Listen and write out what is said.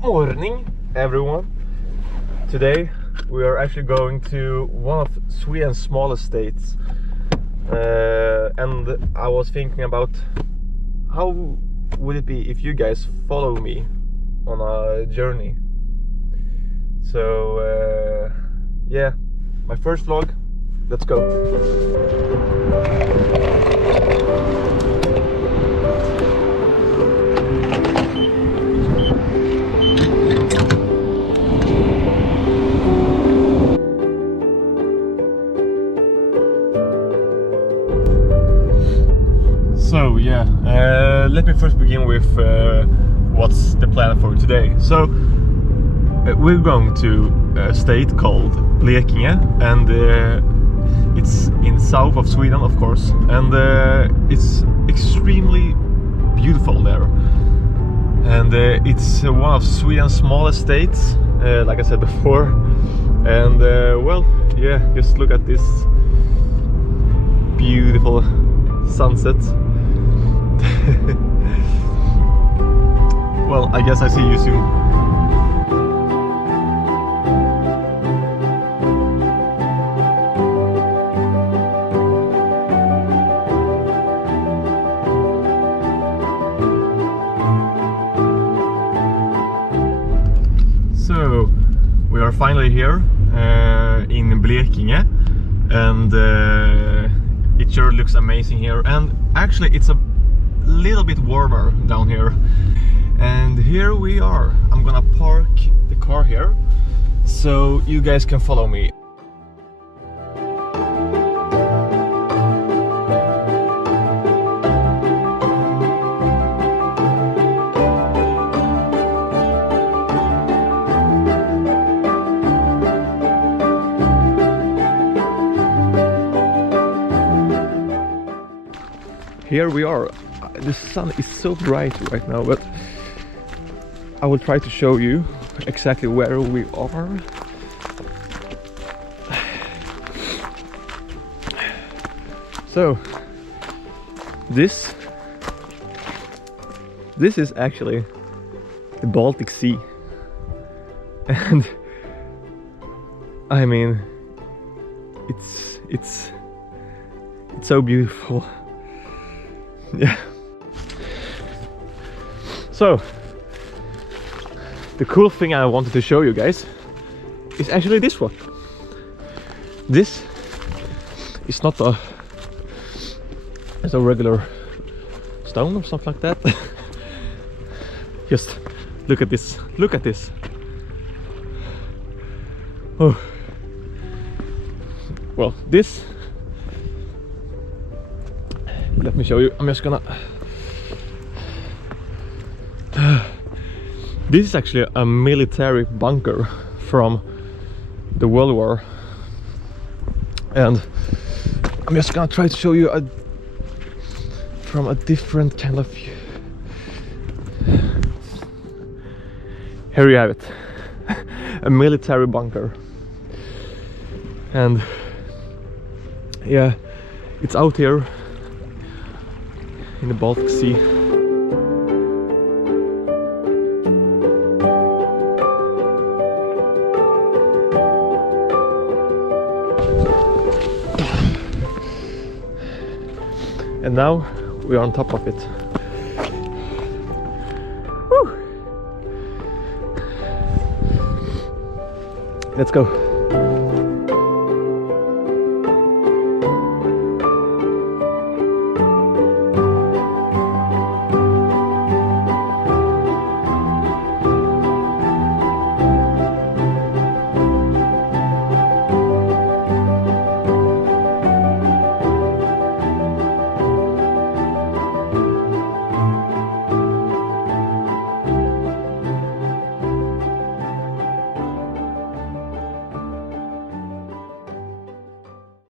morning, everyone. Today we are actually going to one of Sweden's smallest states, and I was thinking about how would it be if you guys follow me on a journey. So yeah, my first vlog. Let's go. So yeah, let me first begin with what's the plan for today. So we're going to a state called Blekinge, and it's in south of Sweden, of course, and it's extremely beautiful there. And it's one of Sweden's smallest states, like I said before. And well, yeah, just look at this beautiful sunset. Well, I guess I see you soon. So we are finally here in Blekinge, and it sure looks amazing here. And actually it's a little bit warmer down here, and here we are. I'm gonna park the car here so you guys can follow me. Here we are. The sun is so bright right now, but I will try to show you exactly where we are. So this is actually the Baltic Sea, and I mean it's so beautiful. Yeah. So the cool thing I wanted to show you guys is actually this one. This is not it's a regular stone or something like that. Just look at this. Look at this. Oh. Well, this. Let me show you. I'm just gonna. This is actually a military bunker from the World War, and I'm just gonna try to show you from a different kind of view. Here you have it, a military bunker, and yeah, it's out here in the Baltic Sea. And now we are on top of it. Woo! Let's go.